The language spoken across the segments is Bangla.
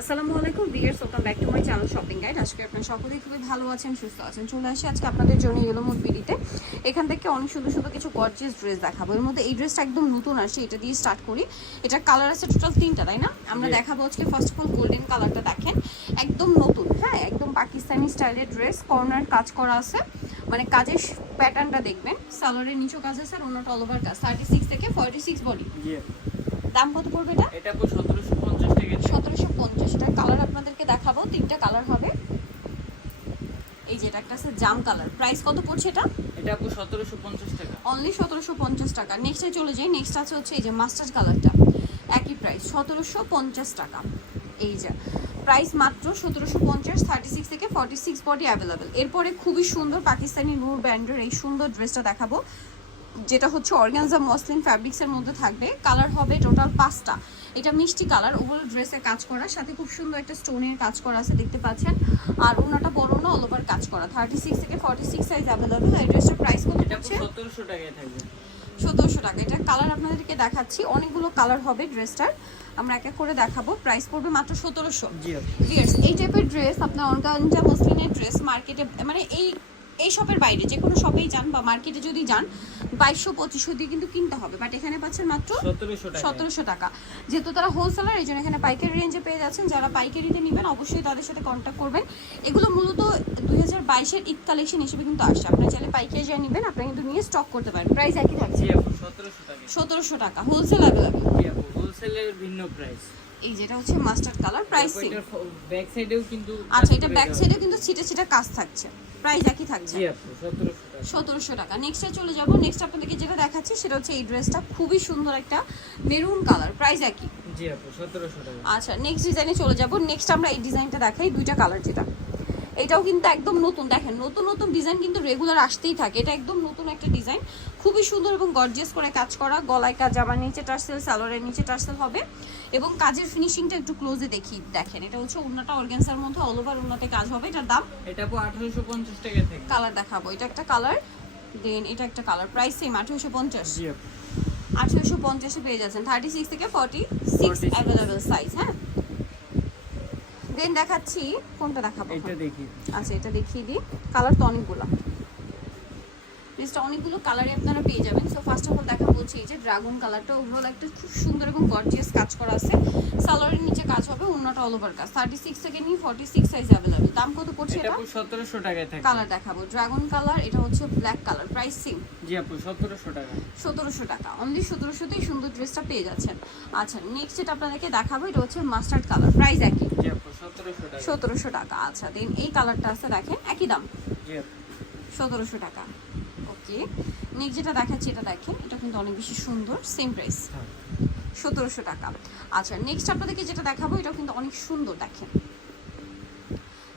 আসসালামু আলাইকুম viewers welcome back to my channel shopping guide আজকে আপনারা সকলেই খুবই ভালো আছেন সুস্থ আছেন চলে আসি আজকে আপনাদের জন্য এলো মোট বিডিতে এখান থেকে অনেক সুন্দর সুন্দর কিছু গর্জিয়াস ড্রেস দেখাবো। এর মধ্যে এই ড্রেসটা একদম নতুন আসছে এটা দিয়ে স্টার্ট করি। এটা কালার আছে টোটাল তিনটা তাই না? আমরা। দেখাবো আজকে ফার্স্ট অফ অল গোল্ডেন কালারটা দেখেন। একদম নতুন হ্যাঁ একদম পাকিস্তানি স্টাইলের ড্রেস কর্নার কাজ করা আছে। মানে কাজের প্যাটার্নটা দেখবেন। সালোয়ারের নিচেও কাজ আছে আর অন্যটা অল ওভার কাজ। থার্টি সিক্স থেকে ফর্টি সিক্স বডি দাম কত পড়বে এটা? এটা সতেরোশো। পঞ্চাশ টাকা। সতেরোশো কালার আপনাদেরকে দেখাবো। তিনটা কালার হবে। এই যে এটা একটা আছে জাম কালার প্রাইস কত পড়ছে এটা? এটা আপু সতেরোশো পঞ্চাশ টাকা। অনলি সতেরোশো পঞ্চাশ টাকা। নেক্সটে চলে যাই। নেক্সট আছে হচ্ছে এই যে কালারটা একই প্রাইস সতেরোশো পঞ্চাশ টাকা। এই যে প্রাইস মাত্র সতেরোশো পঞ্চাশ থার্টি সিক্স থেকে ফর্টি সিক্স বডি অ্যাভেলেবেল এরপরে খুবই সুন্দর পাকিস্তানি নূর ব্র্যান্ডের এই সুন্দর ড্রেসটা দেখাবো। যেটা হচ্ছে অর্গানজা মসলিন ফ্যাব্রিক্সের মধ্যে থাকবে। কালার হবে টোটাল পাঁচটা। এটা মিষ্টি কালার ওভার ড্রেসে কাজ করা সাথে খুব সুন্দর একটা স্টোনের কাজ করা আছে দেখতে পাচ্ছেন। আর ওনাটা বড় না অল ওভার কাজ করা। থার্টি সিক্স থেকে ফর্টি সিক্স সাইজ অ্যাভেলেবেল এই ড্রেসটার প্রাইস কত পড়ছে সতেরোশো টাকায় থাকবে। সতেরোশো টাকা। এটা কালার আপনাদেরকে দেখাচ্ছি। অনেকগুলো কালার হবে ড্রেসটার আমরা এক এক করে দেখাবো। প্রাইস পড়বে মাত্র সতেরোশো। এই টাইপের ড্রেস আপনার অর্গানজা মসলিনের ড্রেস মার্কেটে মানে এই এই শপের বাইরে যে কোনো শপেই যান বা মার্কেটে যদি যান বাইশশো পঁচিশশো দিয়ে কিন্তু কিনতে হবে। বাট এখানে পাচ্ছেন মাত্র সতেরোশো টাকা। যেহেতু তারা হোলসেলার এই জন্য এখানে পাইকারি রেঞ্জে পেয়ে যাচ্ছেন। যারা পাইকারিতে নেবেন অবশ্যই তাদের সাথে কন্ট্যাক্ট করবেন। এগুলো মূলত দুই হাজার বাইশের ঈদ কালেকশন হিসেবে কিন্তু আসছে। আপনারা চাইলে পাইকারি যা নেবেন আপনারা কিন্তু নিয়ে স্টক করতে পারেন। প্রাইস একই থাকছে। সতেরোশো টাকা। হোলসেল অ্যাভেলেবেল হোলসেলের ভিন্ন প্রাইস এই যেটা হচ্ছে মাস্টার্ড কালার প্রাইস ব্যাক সাইডেও কিন্তু আচ্ছা এটা ব্যাক দেওয়া সাইডে কিন্তু ছিটে ছিটে কাজ থাকছে। প্রাইস একই থাকছে। সতেরোশো টাকা। নেক্সটে চলে যাব। নেক্সট আপনাদেরকে যেটা দেখাচ্ছি সেটা হচ্ছে এই ড্রেসটা খুবই সুন্দর একটা মেরুন কালার প্রাইস একই। আচ্ছা নেক্সট ডিজাইনে চলে যাব। নেক্সট আমরা এই ডিজাইনটা দেখাই দুইটা কালার যেটা। এটাও কিন্তু একদম নতুন। দেখেন নতুন নতুন ডিজাইন কিন্তু রেগুলার আসতেই থাকে। এটা একদম নতুন একটা ডিজাইন খুবই সুন্দর এবং গর্জিয়াস করে কাজ করা। গলায় কাজ জামার নিচে টার্সেল সালোয়ারের নিচে টার্সেল হবে। এবং কাজের ফিনিশিংটা একটু ক্লোজে দেখি দেখেন। এটা হচ্ছে অন্যটা অর্গেন্সার মধ্যে অল ওভার অন্যতে কাজ হবে। এটার দাম? এটা আপু আঠারোশো পঞ্চাশ টাকা থাকবে কালার দেখাবো। এটা একটা কালার দেন এটা একটা কালার প্রাইস সেম আঠেরোশো পঞ্চাশ। জি আপু আঠেরোশো পঞ্চাশে পেয়ে যাচ্ছেন। থার্টি সিক্স থেকে ফর্টি সিক্স 46 অ্যাভেলেবেল সাইজ হ্যাঁ? দেন দেখাচ্ছি কোনটা দেখাবো এটা? দেখি আচ্ছা এটা দেখিয়ে দিই। কালার তো অনেকগুলো। ড্রেসটা অনেকগুলো কালারই আপনারা পেয়ে যাবেন। সো ফার্স্ট অফ অল দেখা বলছি এই যে ড্রাগন কালারটা ওভারঅল একটা খুব সুন্দর এবং গর্জিয়াস কাজ করা আছে। সালোয়ারের নিচে কাজ হবে অন্যটা অল ওভার কাজ থার্টি সিক্স থেকে নিয়ে ফর্টি সিক্স সাইজ অ্যাভেলেবেল দাম কত পড়ছে এটা? সতেরোশো টাকায় থাকবে কালার দেখাবো। ড্রাগন কালার এটা হচ্ছে ব্ল্যাক কালার প্রাইস সেম জি আপু সতেরোশো টাকা। সতেরোশো টাকা। অনলি সতেরোশোতেই সুন্দর ড্রেসটা পেয়ে যাচ্ছেন। আচ্ছা নেক্সট যেটা আপনাদেরকে দেখাবো এটা হচ্ছে মাস্টার্ড কালার প্রাইস একই। সতেরোশো টাকা। আচ্ছা দেন এই কালারটা আছে দেখেন একই দাম। সতেরোশো টাকা। ওকে নেক্সট যেটা দেখাচ্ছি এটা দেখেন এটা কিন্তু অনেক বেশি সুন্দর সেম প্রাইস হ্যাঁ। সতেরোশো টাকা। আচ্ছা নেক্সট আপনাদেরকে যেটা দেখাবো এটাও কিন্তু অনেক সুন্দর দেখেন।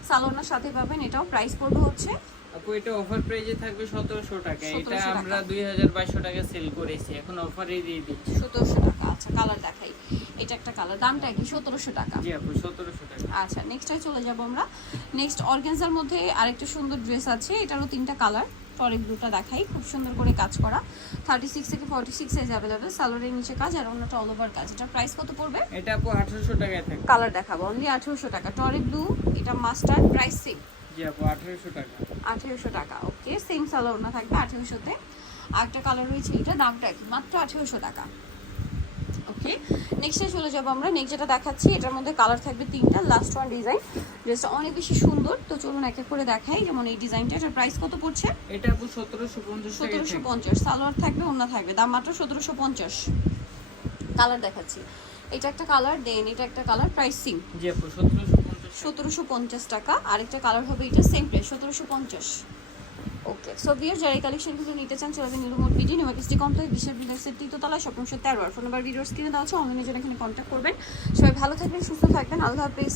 সালোনার সাথে পাবেন এটাও প্রাইস পড়বে হচ্ছে আপু এটা অফার প্রাইজে থাকবে সতেরোশো টাকা। এটা 1700 টাকা। আমরা টাকা সেল করেছি এখন অফারে দিয়ে দিচ্ছি। সতেরোশো টাকা আচ্ছা কালার দেখাই। এটা একটা কালার দামটা কি সতেরোশো টাকা? জি আপু সতেরোশো টাকা। আচ্ছা নেক্সটে চলে যাব আমরা। নেক্সট অর্গানজার মধ্যে আরেকটা সুন্দর ড্রেস আছে এটারও তিনটা কালার টরে ব্লুটা দেখাই। খুব সুন্দর করে কাজ করা। থার্টি সিক্স থেকে ফর্টি সিক্স সাইজ অ্যাভেলেবেল সালোয়ারের নিচে কাজ আর অন্যটা অল ওভার কাজ। এটা প্রাইস কত পড়বে? এটা আপু আঠারোশো টাকায় থাকবে কালার দেখাবো। অনলি আঠারোশো টাকা। টরে ব্লু এটা মাস্টার প্রাইস সেম জি আপু আঠারোশো টাকা। আঠেরোশো টাকা ওকে সেম সালোয়ার না থাকবে আঠারোশোতে। আর একটা কালার রয়েছে এটা দামটা মাত্র আঠারোশো টাকা। নেক্সটে চলে যাব আমরা। নেক্সট যেটা দেখাচ্ছি এটার মধ্যে কালার থাকবে তিনটা লাস্ট ওয়ান ডিজাইন ড্রেসটা অনেক বেশি সুন্দর তো চলুন এক এক করে দেখাই। যেমন এই ডিজাইনটা এটার প্রাইস কত পড়ছে? এটা সতেরোশো পঞ্চাশ সতেরোশো পঞ্চাশ। সালোয়ার থাকবে অন্য থাকবে। দাম মাত্র সতেরোশো পঞ্চাশ। কালার দেখাচ্ছি। এটা একটা কালার দেন এটা একটা কালার প্রাইস সিম সতেরোশো পঞ্চাশ সতেরোশো পঞ্চাশ টাকা। আরেকটা কালার হবে এটা সেম প্রাইস সতেরোশো পঞ্চাশ। ওকে সো বিয়ার যারা এই কালেকশনগুলো নিতে চান চলে নীলমোট বিডি নিউমার্কেসটি কমপ্লেক্স বিশ্বের বিল্ডার্সের তৃতীয়তলা সপ্তম তেরো আর ফোন নাম্বার ভিডিওর স্ক্রিনে দেওয়া আছে অনলাইনে জন্য এখানে কন্ট্যাক্ট করবেন। সবাই ভালো থাকবেন, সুস্থ থাকবেন, আল্লাহ হাফিজ।